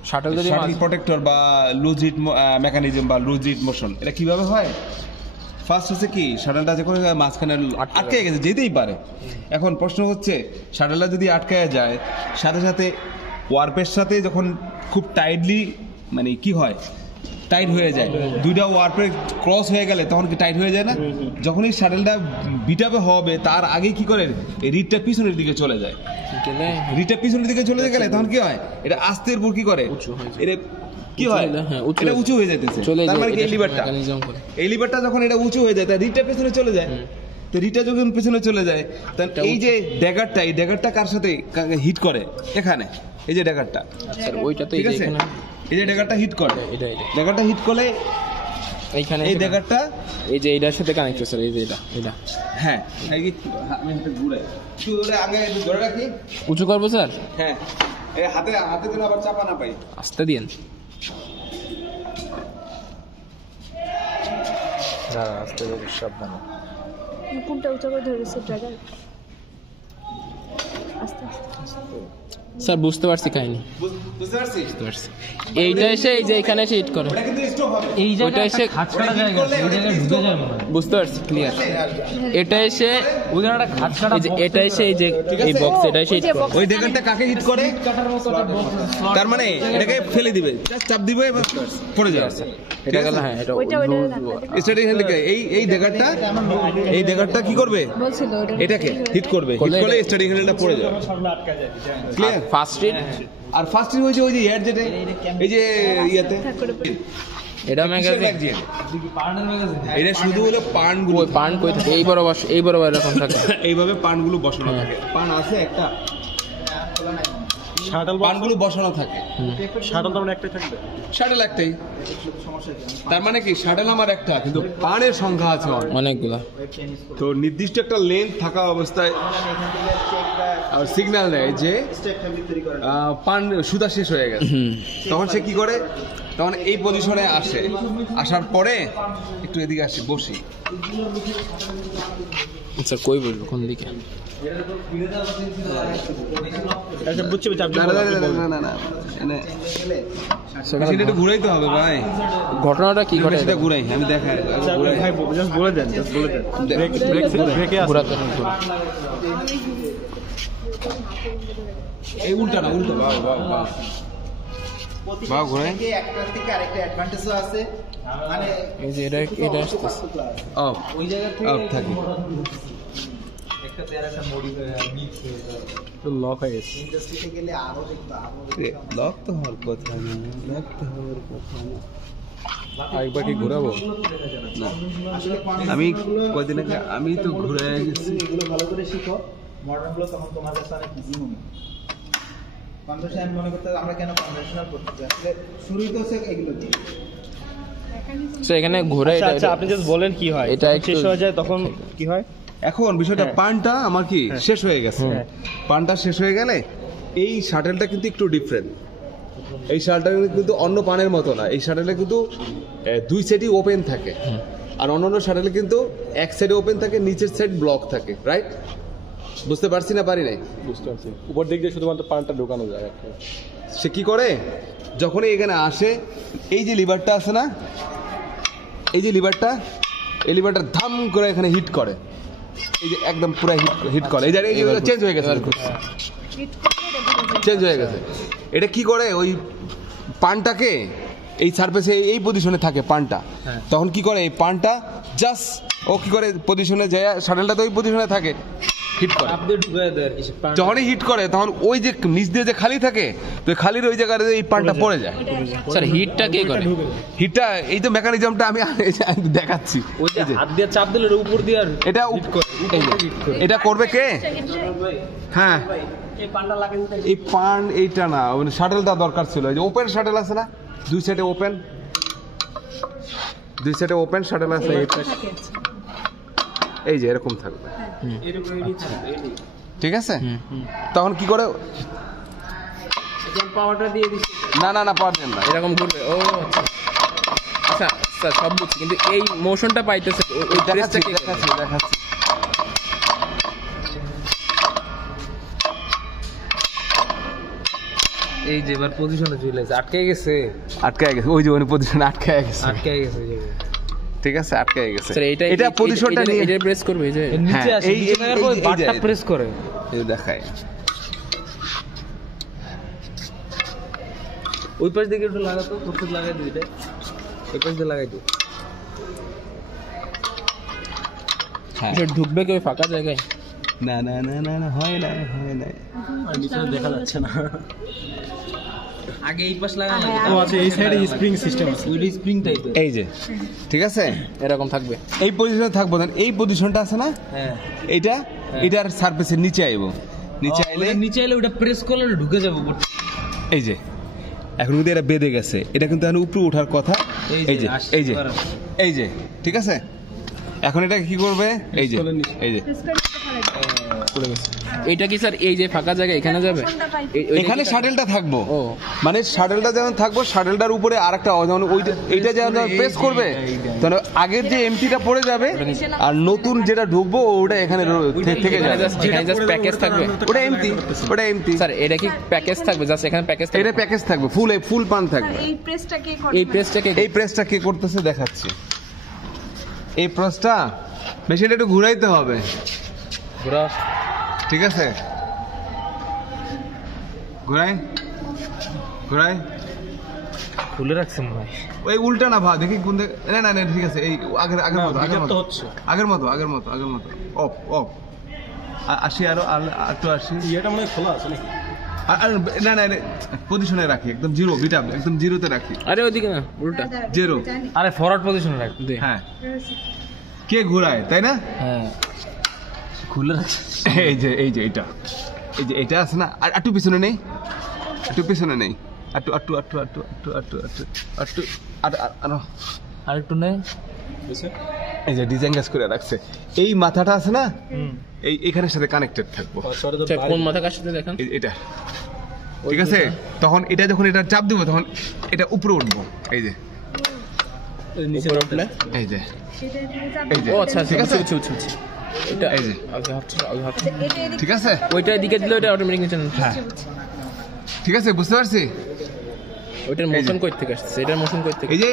শার্টটা যদি শাটল প্রোটেক্টর বা লুজ রিড মেকানিজম বা লুজ রিড মোশন, এটা কিভাবে হয়? ফার্স্ট হচ্ছে কি, শাটলটা যখন মাঝখানে আটকে গেছে, যেতেই পারে। এখন প্রশ্ন হচ্ছে শাটলটা যদি আটকে যায়, সাথে সাথে ওয়ার্পের সাথে যখন খুব টাইটলি, মানে কি হয়, টাইট হয়ে যায়, দুইটা ওয়ার্পে ক্রস হয়ে গেলে তখন কি টাইট হয়ে যায় না? যখনই শাটলটা বিটাপে হবে তার আগে কি করে এই রিডটা পিছনের দিকে চলে যায়। রিডটা পিছনের দিকে চলে গেলে তখন কি হয়, এটা আস্তের উপর কি করে, এটা কি হয়, এটা উঁচু হয়ে যাইতেছে। তার মানে কি এই লিভারটা যখন এটা উঁচু হয়ে যায়, তাই রিডটা পেছনে চলে যায়। তো রিডটা যখন পেছনে চলে যায়, তখন এই যে ড্যাগারটা, এই ড্যাগারটা কার সাথে হিট করে? এখানে এই যে ড্যাগারটা, স্যার ওইটা তো ঠিক আছে, এই যে ড্যাগারটা হিট করে, ড্যাগারটা হিট করলে এইখানে এই ড্যাগারটা এই যে এইটার সাথে কানেক্ট স্যার, এই যে এটা হ্যাঁ, আমি হাতে ঘুরাই, শুধু আগে ধরে রাখি, উঁচু করবো স্যার। হ্যাঁ, এই হাতে যেন আবার চাপা না পাই। আস্তে দিন, আস্তে সাবধানে। কোনটা উঁচা করে ধরেছে ড্রাইভার? আস্তে স্যার বুঝতে পারছি কাহিনী, বুঝতে পারছিস? বুঝতে পারছি। এইটা এসে এই যে এখানে এসে হিট করে, এটা কিন্তু স্টপ হবে। এই ওইটা জায়গায় এসে খাঁচকাটা জায়গা আছে, এই জায়গায় ঢুকে যায় মনে হয়। বুঝতে পারছি ক্লিয়ার। এটা এসে ওই জায়গাটা খাঁচকাটা এই যে এটা এসে এই যে এই বক্স, এটা এসে hit করে। ওই ড্যাগারটা কাকে হিট করে? তার মানে এটাকে ফেলে দিবে, চাপ দিবে এবং পড়ে যাবে। এটা গেল, হ্যাঁ এটা ওইটা স্টার্টিং হ্যান্ড থেকে এই ড্যাগারটা কি করবে? বলছিল এটাকে হিট করবে, হিট করলে স্টার্টিং হ্যান্ডটা পড়ে যাবে। ক্লিয়ার? ফার্স্ট রিড আর ফার্স্ট হয়েছে ওই যে এয়ার জেটে, এই যে ইয়াতে এটা ম্যাগাজিন, এটা শুধু হলো পানগুলো, ওই পান কই থাকে, এই বরাবর এরকম থাকে, এইভাবে পানগুলো বসানো থাকে। পান আছে একটা, পানগুলো বসানো থাকে। শাটল তো একটাই থাকবে। শাটল একটাই, তার মানে কি শাটল আমার একটা, কিন্তু পানের সংখ্যা আছে অনেকগুলা। তো নির্দিষ্ট একটা লেন্থ থাকা অবস্থায় আর সিগন্যাল দেয় যে পান সুতা শেষ হয়ে গেছে, তখন সে কি করে, তখন এই পজিশনে আসে, আসার পরে একটু এদিকে আসি, বসি। স্যার কই বলবো কোন দিকে? আচ্ছা বুঝছি, না, মেশিনটা একটু ঘুরাইতে হবে ভাই। ঘটনাটা কি ঘটে সেটা ঘুরাই, আমি দেখাই। ভাই জাস্ট বলে দেন, ব্রেকে ঘোরাতে এই উল্টা না, উল্টো বা ঘুরাই। একটা থেকে আরেকটা অ্যাডভান্টেজও আছে, মানে এই যে এটা আসতেছে অফ, ওই জায়গা অফ থাকে। লক হয়ে গেছে। ইন্ডাস্ট্রিতে গেলে আরো দেখবা, লক তো হওয়ার কথা না, লক তো হওয়ার কথা না। আরেকবার কি ঘোরাবো? না, আমি কয়দিন আগে আমি তো ঘুরে গেছি। এগুলো ভালো করে শিখো, মডার্ন গুলো তখন তোমার কাছে অনেক ইজি মনে হয়। কনভেনশন মনে করতে আমরা কেন কনভেনশনাল করতে আসলে শুরুই তো হচ্ছে এগুলো দিয়ে। স্যার এখানে ঘোরে, আচ্ছা আপনি জাস্ট বলেন কি হয়, এটা যখন একটু- শেষ হয়ে যায় তখন কি হয়? এখন বিষয়টা পানটা আমার কি শেষ হয়ে গেছে, পানটা শেষ হয়ে গেলে এই শাটলটা কিন্তু একটু ডিফারেন্ট। এই শাটলটা কিন্তু অন্য পানের মতো না, এই শাটলে কিন্তু দুই সাইডই ওপেন থাকে, আর অন্যান্য শাটলে কিন্তু এক সাইডে ওপেন থাকে, নিচের সাইড ব্লক থাকে, রাইট? বুঝতে পারছি না, পারি নাই? বুঝতে পারছি, উপর দিক দিয়ে শুধুমাত্র পানটা ঢোকানো যায়। সে কি করে, যখনই এখানে আসে, এই যে লিভারটা আছে না, এই যে লিভারটা, এই লিভারটা ধাম করে এখানে হিট করে, এই যে একদম পুরো হিট করে, এই যে চেঞ্জ হয়ে গেছে, চেঞ্জ হয়ে গেছে। এটা কি করে, ওই পানটাকে এই সারফেসে এই পজিশনে থাকে পানটা, তখন কি করে এই পানটা জাস্ট ও কি করে পজিশনে যায়, শাটলটা তো ওই পজিশনে থাকে, হিট করে। আপনি ঢুকায় দেয় আর কি সে পান- যখনই হিট করে তখন ওই যে নিচ দিয়ে যে খালি থাকে, তো ওই খালির ওই জায়গায় এই পানটা পড়ে যায়। স্যার হিটটা কে করে? হিটটা এই তো মেকানিজমটা আমি দেখাচ্ছি। ওই যে হাত দিয়ে চাপ দিলে ওর উপর দিয়ে আর এটা এই যে, এটা করবে কে? হ্যাঁ এই পান এইটা না, শাটেলটা দরকার ছিল। এই যে ওপেন শাটেল আছে না, দুই সাইডে ওপেন, দুই সাইডে ওপেন শাটেল আছে, এই যে এরকম থাকবে, ঠিক আছে? তখন কি করে? পাওয়ারটা দিয়ে দিচ্ছি। না না না, পারবেন না। এরকম ঘুরবে। ও আচ্ছা আচ্ছা স্যার সব বুঝছি, কিন্তু এই মোশনটা পাইতেছে ওই দেখাচ্ছি প্রেসটা কে করে? দেখাচ্ছি দেখাচ্ছি। এই যে এবার পজিশনে চলে এসে আটকে গেছে, আটকায় গেছে, ওই যে ওই পজিশনে আটকায় গেছে, আটকে গেছে এই জায়গায়। ঠিক আছে, আটকায় গেছে। স্যার এইটা এটা পজিশনটা নিয়ে এটা প্রেস করবে এই যে এর নিচে হ্যাঁ, আসে, এই- নিচে এই- থাকার পর এই যে- বারটা এই যে- প্রেস করে। এই যে দেখায়, ওই পাশ দিকে একটু লাগাতো, তোর লাগাই দিই, এটা ওই পাশ দিয়ে লাগাই দিই। হ্যাঁ। এটা ঢুকবে কি ওই ফাঁকা জায়গায়? না না না না না, হয় না হয় না। দেখা যাচ্ছে না। আগে এই পাশ লাগানো, ও আচ্ছা, এই সাইডে স্প্রিং সিস্টেম আছে। ওই স্প্রিং টাইপের। এই যে, ঠিক আছে, এরকম থাকবে। এই পজিশনে থাকবো। দেন এই পজিশনটা আছে না, হ্যাঁ, এইটা এটার সারফেসের নিচে আইবো, নিচে আইলে ওটা নিচে এলে ওটা প্রেস করলে ঢুকে যাবে উপর। এই যে এখন কিন্তু এটা বেঁধে গেছে, এটা কিন্তু এখন উপরে ওঠার কথা। এই যে আসছে, এই যে এবার আসছে। এই যে, ঠিক আছে, এখন এটা কি করবে? এই যে এই যে এইটা কি স্যার এই যে ফাঁকা জায়গা এখানে যাবে? এখানে শাটেলটা থাকবো, ও মানে শাটেলটা যেমন থাকবো, শাটেলটার উপরে আরেকটা যেমন ওই যে এইটা যেমন প্রেস করবে, তখন আগের যে এমটিটা পড়ে যাবে আর নতুন যেটা ঢুকবো ওটা এখানে থেকে এখানে যাবে। জাস্ট প্যাকেজ থাকবে। ওটা এমটি, ওটা এমটি। স্যার এটা কি প্যাকেজ থাকবে? জাস্ট এখানে প্যাকেজ থাকবে। এটা প্যাকেজ থাকবে, ফুল পান থাকবে। এই প্রেসটা কে করে? এই প্রেসটাকে এই প্রেসটা কে করতেছে দেখাচ্ছি। এই প্রেসটা মেশিনটা একটু ঘুরাইতে হবে, ঘোরা ঠিক আছে, ঘুরাই ঘুরাই। খুলে রাখছে মনে হয়। ওই উল্টা না ভা, দেখি কোন দিকে। না না না, ঠিক আছে, এই আগের আগের মতো আগের হিটার তো মতো হচ্ছে। আগের মতো আগের মতো আগের মতো। অফ অফ, আসি আরো একটু আসি। ইয়েটা মনে হয় খোলা আছে নাকি? না না, পজিশনে রাখি, একদম জিরো, বিটা একদম জিরোতে রাখি, আরে ওইদিকে না, উল্টা। জিরো। আরে ফরওয়ার্ড পজিশনে রাখ। দে। হ্যাঁ, কে ঘুরায় তাই না? হ্যাঁ, খুলে রাখছে। এই যে এই যে এটা, এই যে এটা আছে না, আর একটু পিছনে নেই, একটু পিছনে নেই, একটু একটু একটু একটু একটু একটু একটু একটু আরো। আরেকটু নেই। এই যে ডিজাইন করে রাখছে, এই মাথাটা আছে না, এই এখানের সাথে কানেক্টেড থাকবো, আচ্ছা, কোন মাথা কার সাথে দেখান? এটা, ঠিক আছে। তখন এটা যখন এটা চাপ দিব তখন এটা উপরে উঠবো, এই যে উপরে উঠলে? এই যে সেটা দিয়ে যাবে। এই যে, ও আচ্ছা ঠিক আছে, বুঝছি, বুঝছি। এটা এই যে, আগে হাঁটছে, আগে হাঁটছে। এটা এদিকে ঠিক আছে, ওইটা দিকে দিলে ওটা অটোমেটিক নিচে নামছে। হ্যাঁ ঠিক আছে, বুঝতে পারছি। ওইটার মোশন কই থেকে আসছে? এটার মোশন কই থেকে? এই যে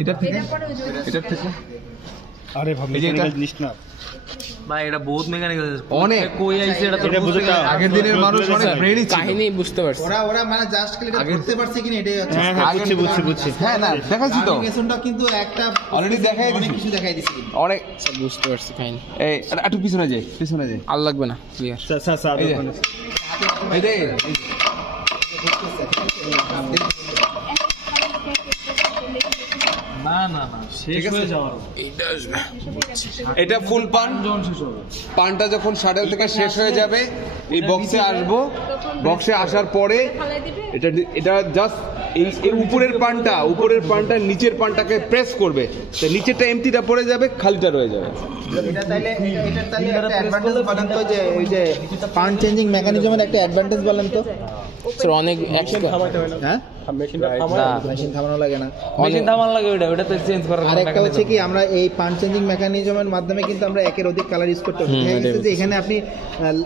এটার থেকে, এটার পরে ওই যে এটার থেকে, আরে ভাব, এই যে এটা জিনিস না। ভাই এটা বহুত মেকানিক্যাল, অনেক। কই আইছে এটা তো এটা বুঝে বুঝতে কাজ। আগের দিনের মানুষ অনেক ব্রেনই ছিল। কাহিনী বুঝতে পারছি। ওরা মানে জাস্ট খালি এটা করতে পারছে কিনা এটাই হচ্ছে। হ্যাঁ হ্যাঁ, বুঝছি বুঝছি বুঝছি। হ্যাঁ না, দেখাচ্ছি তো, নেগেশনটা কিন্তু একটা Already দেখাই অনেক দিছি। কিছু দেখাই দিছি। অনেক। স্যার বুঝতে পারছি কাহিনী। এই একটু পিছনে যাই, পিছনে যাই, আর লাগবে না, ক্লিয়ার। স্যার এই যে, এই যে, না না না, শেষ ঠিক আছে। হয়ে যাওয়ার। এটা ফুল পান, পানটা যখন শাটেল থেকে শেষ হয়ে যাবে এই বক্সে আসবো, বক্সে আসার পরে ফালাই দিবে। এটা এটা জাস্ট এই উপরের পানটা নিচের পানটাকে প্রেস করবে, তো নিচেরটা এমটিটা পড়ে যাবে, খালিটা রয়ে যাবে। এটা তাইলে এটার তাইলে একটা অ্যাডভান্টেজ বলেন তো, যে ওই যে পান চেঞ্জিং মেকানিজমের একটা অ্যাডভান্টেজ বলেন তো। স্যার অনেক এক্সট্রা। হ্যাঁ, মেশিনটা মেশিন থামানো লাগে না। মেশিন থামান লাগে, ওটা তো চেঞ্জ করার কোনো আরেকটা হচ্ছে mechanism কি, আমরা এই পান চেঞ্জিং মেকানিজমের মাধ্যমে কিন্তু আমরা একের অধিক কালার ইউজ করতে পারি। দেখা গেছে যে এখানে আপনি লাল,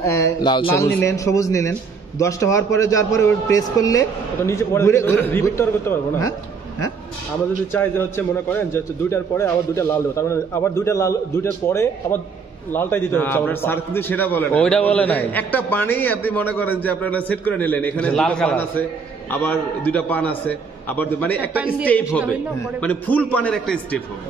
লাল সবুজ। নিলেন, সবুজ নিলেন, 10টা হওয়ার পরে যাওয়ার পরে ওর প্রেস করলে ওটা নিচে পড়ে রিপিটর করতে পারবো না। হ্যাঁ হ্যাঁ, আমরা যদি চাই যে হচ্ছে মনে করেন যে হচ্ছে দুইটার পরে আবার দুইটা লাল দেবো, তার মানে আবার দুইটার পরে আবার লালটাই দিতে হচ্ছে আপনার আমাদের। স্যার কিন্তু সেটা বলে না। ওইটা বলে নাই। একটা পানি আপনি মনে করেন যে আপনারা সেট করে নিলেন, এখানে লাল দুটো পান কালার। আছে, আবার দুইটা পান আছে, আবার মানে একটা পান দিয়ে স্টেপ বসতে হবে, হবে না, পরে- মানে ফুল পানের একটা স্টেপ হবে,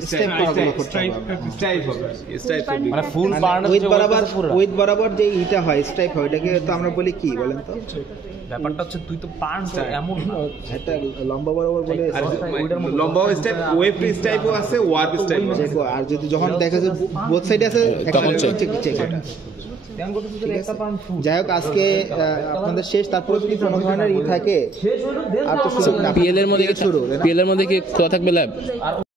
স্টেপ করাগুলো করতে হবে। স্টাইপ হবে, স্টাইপ হবে। মানে ফুল পার্ট উইথ বরাবর উইথ বরাবর যে ইটা হয় স্ট্রাইপ হয় এটাকে তো আমরা বলি কি বলেন তো? ব্যাপারটা হচ্ছে তুই তো পার্ট এমন না। একটা লম্বা বরাবর বলে আর লম্বা স্টেপ, ওয়েভ স্টাইপও আছে, ওয়ার্প স্টাইপও আছে। দেখো, আর যদি যখন দেখা যায় বোথ সাইডে আছে তখন check। চেক এটা। যাই হোক, আজকে আপনাদের শেষ, তারপরে যদি কোনো ধরনের থাকে আর তো শুরু না, পিএল এর মধ্যে কি শুরু, তাই না? পিএল এর মধ্যে কি খোলা থাকবে ল্যাব?